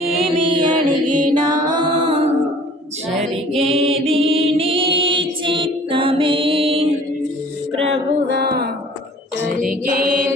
ఏమి అడిగినా జరిగేది నీ చిత్తమే. ప్రభుగా జరిగేది